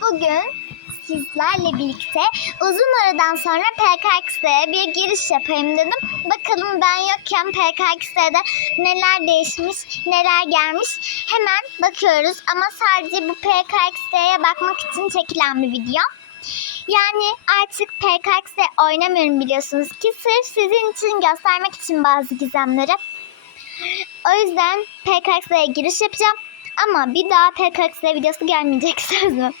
Bugün sizlerle birlikte uzun aradan sonra PKX'de bir giriş yapayım dedim. Bakalım ben yokken PKX'de neler değişmiş, neler gelmiş. Hemen bakıyoruz ama sadece bu PKX'ye bakmak için çekilen bir video. Yani artık PKX'de oynamıyorum biliyorsunuz ki sırf sizin için göstermek için bazı gizemleri. O yüzden PKX'ye giriş yapacağım. Ama bir daha PKX'de videosu gelmeyecek söz mü?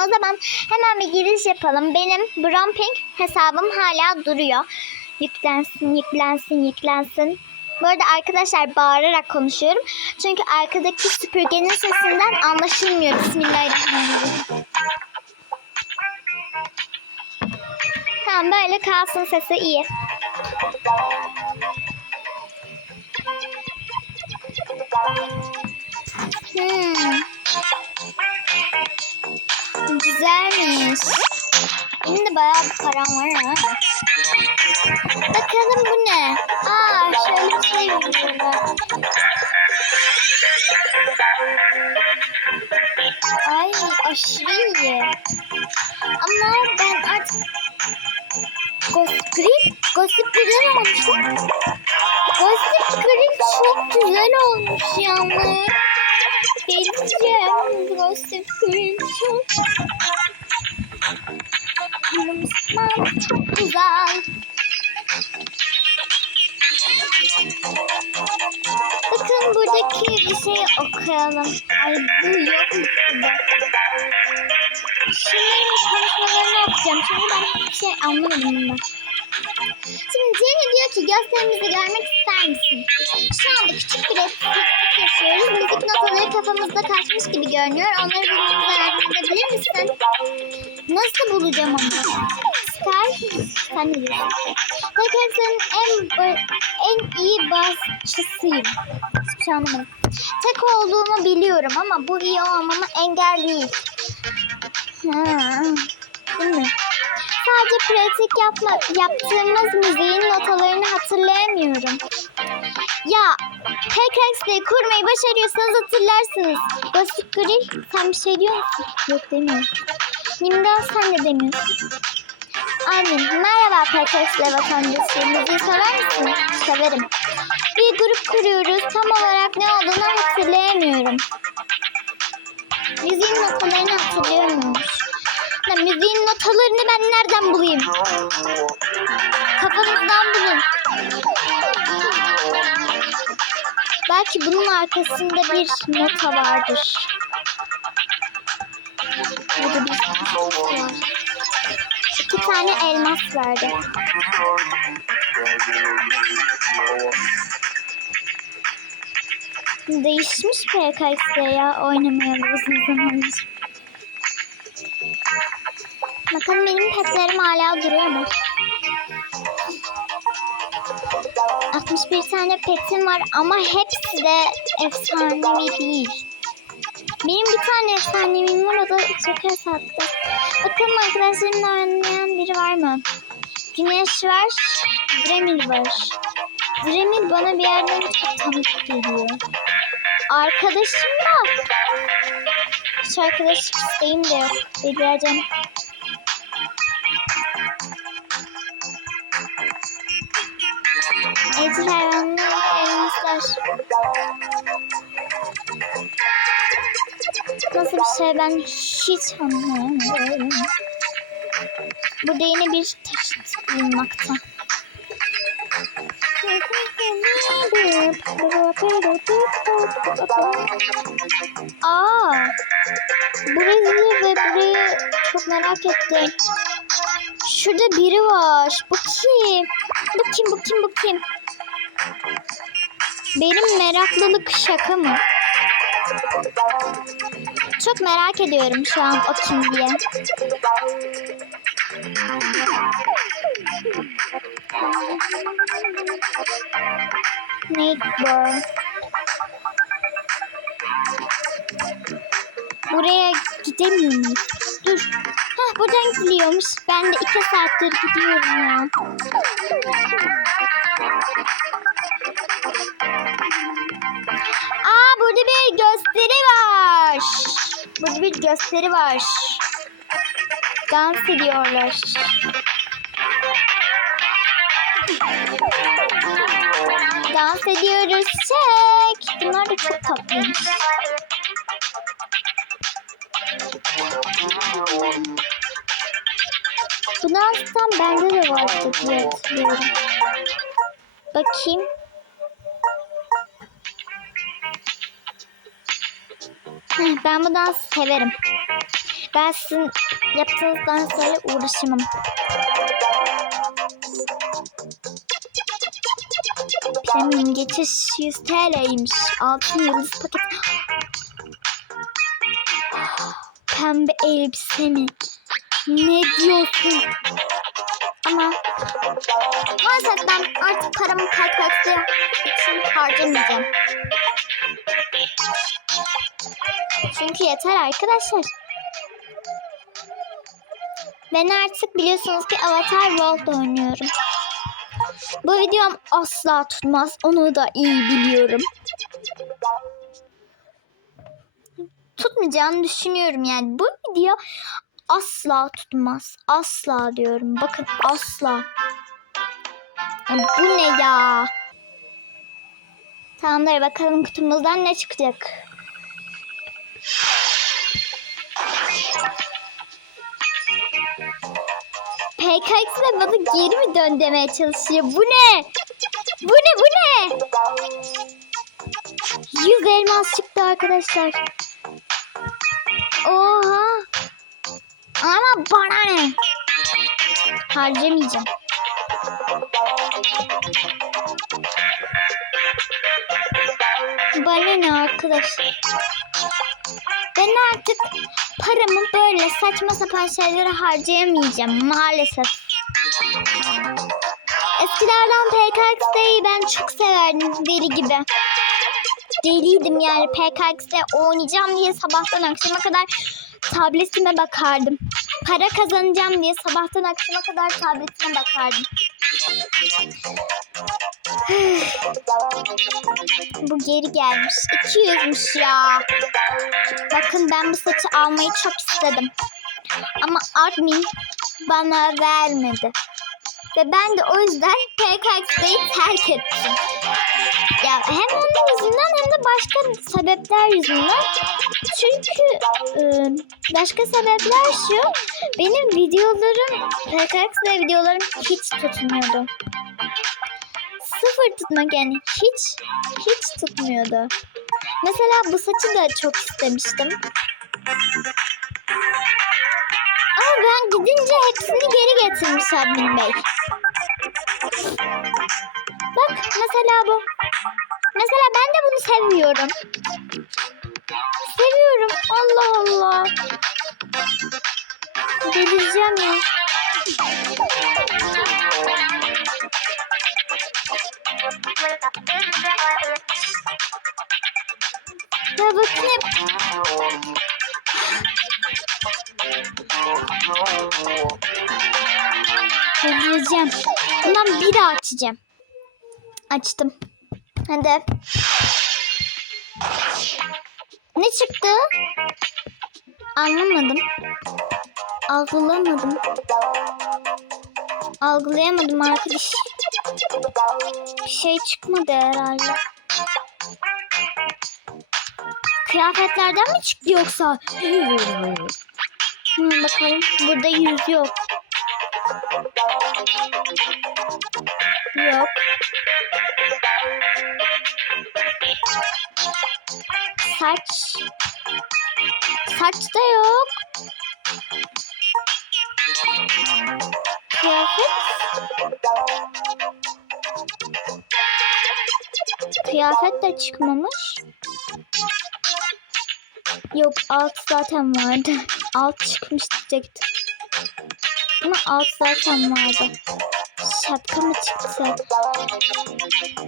O zaman hemen bir giriş yapalım. Benim Bromping hesabım hala duruyor. Yüklensin, yüklensin, yüklensin. Bu arada arkadaşlar bağırarak konuşuyorum. Çünkü arkadaki süpürgenin sesinden anlaşılmıyor. Bismillahirrahmanirrahim. Tamam böyle kalsın sesi iyi. Hmm. Benim de bayağı bir param var ha. Bakalım bu ne? Aa şöyle bir şey veriyorlar. Ay aşırı iyi. Ama ben artık Gossip Green, Gossip güzel olmuş. Gossip Green çok güzel olmuş yalnız. Geleceğim Gossip Green çok çok güzel. Bakın buradaki şeyi okuyalım. Ay bu yok mu burada? Şunların konuşmalarını okuyacağım. Çünkü ben hiçbir şey anlamadım bundan. Şimdi Jenny diyor ki gösterimizi görmek ister misin? Şu anda küçük bir estetik yaşıyoruz. Müzik notaları kafamızda kaçmış gibi görünüyor. Onları bulmamıza yardım edebilir misin? Nasıl bulacağım onu? Sky, sen ne diyorsun? Bakarsan en, en iyi basçısıyım. Hiçbir şey. Tek olduğumu biliyorum ama bu iyi olmama engel değil. Ha, değil mi? Sadece pratik yapma, yaptığımız müziğin notalarını hatırlayamıyorum. Ya PKX'de kurmayı başarıyorsanız hatırlarsınız. Gossip Grill sen bir şey diyor musun? Yok demiyorum. Nimda sen de demiyorsun. Amin. Merhaba PKX'de vatandaşı. Müziği sorar mısın? Severim. Bir grup kuruyoruz. Tam olarak ne olduğunu hatırlayamıyorum. Müziğin notalarını hatırlıyormuş. Ya müziğin notalarını ben nereden bulayım? Kafanızdan bulun. Belki bunun arkasında bir nota vardır. Burada bir var. İki tane elmas verdi. Değişmiş PKX'de ya oynamayalı uzun zamandır. Bakalım benim petlerim hala duruyor mu? 61 tane petim var ama hepsi de efsanevi değil. Benim bir tane efsanevim var o da çok sattı. Bakalım arkadaşlarımla oynayan biri var mı? Güneş var, Dremil var. Dremil bana bir yerden çok tanıdık geliyor. Arkadaşım var. Hiç arkadaşlık isteğim de yok. Delireceğim. Evcil hayvanlar elmaslar. Nasıl bir şey ben hiç anlamıyorum. Burada yine bir taşıt bulunmakta. Aa, burayı ve burayı çok merak ettim. Şurada biri var. Bu kim? Bu kim? Bu kim? Bu kim? Benim meraklılık şaka mı? Çok merak ediyorum şu an o kim diye. Snake Boy. Buraya gidemiyor muyum? Dur. Hah buradan gidiyormuş. Ben de iki saattir gidiyorum ya. Gösteri var. Dans ediyorlar. Dans ediyoruz. Çek. Bunlar da çok tatlıymış. Bu danstan bende de vardı diye hatırlıyorum. Bakayım. Ben bu dansı severim. Ben sizin yaptığınız danslarla uğraşamam. Premium geçiş 100 TL'ymiş. Altın yıldız paket. Pembe elbise mi? Ne diyorsun? Ama maalesef ben artık paramı kalkaksı için harcamayacağım. Çünkü yeter arkadaşlar. Ben artık biliyorsunuz ki Avatar World oynuyorum. Bu videom asla tutmaz. Onu da iyi biliyorum. Tutmayacağını düşünüyorum yani. Bu video asla tutmaz. Asla diyorum. Bakın asla. Bu ne ya? Tamamdır bakalım kutumuzdan ne çıkacak. PKX de bana geri mi dön demeye çalışıyor. Bu ne? Bu ne bu ne? 100 elmas çıktı arkadaşlar. Oha. Ama bana ne? Harcamayacağım. Bana ne arkadaşlar? Ben artık paramı böyle saçma sapan şeylere harcayamayacağım maalesef. Eskilerden PKX'deyi ben çok severdim deli gibi. Deliydim yani PKX'de oynayacağım diye sabahtan akşama kadar tabletime bakardım. Para kazanacağım diye sabahtan akşama kadar tabletime bakardım. Bu geri gelmiş. 200'müş ya. Bakın ben bu saçı almayı çok istedim. Ama admin bana vermedi. Ve ben de o yüzden PKX'yi terk ettim. Ya hem onun yüzünden hem de başka sebepler yüzünden. Çünkü e, başka sebepler şu. Benim videolarım, PKX videolarım hiç tutmuyordu. Sıfır tutmak yani hiç hiç tutmuyordu. Mesela bu saçı da çok istemiştim. Ama ben gidince hepsini geri getirmiş admin bey. Bak mesela bu. Mesela ben de bunu seviyorum. Seviyorum. Allah Allah. Delireceğim ya. Ya delireceğim. Bundan bir daha açacağım. Açtım. Hadi. Ne çıktı? Anlamadım. Algılamadım. Algılayamadım arkadaş. Bir şey çıkmadı herhalde. Kıyafetlerden mi çıktı yoksa? Hı, bakalım. Burada yüz yok. Yok. Saç. Saç da yok. Kıyafet de çıkmamış. Yok alt zaten vardı. Alt çıkmış diyecektim. Ama alt zaten vardı. Şapka mı çıktı?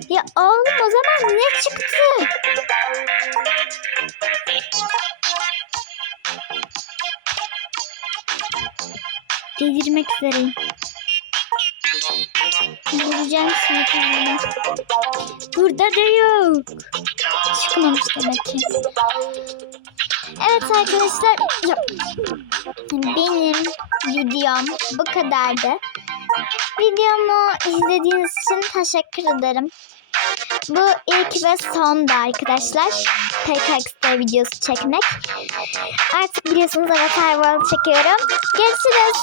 Ya oğlum o zaman ne çıktı? Delirmek üzereyim. Şimdi kendimi. Burada da yok. Çıkmamış demek ki. Evet arkadaşlar benim videom bu kadardı. Videomu izlediğiniz için teşekkür ederim. Bu ilk ve sondu arkadaşlar. PKX'de videosu çekmek. Artık biliyorsunuz Avatar World çekiyorum. Görüşürüz.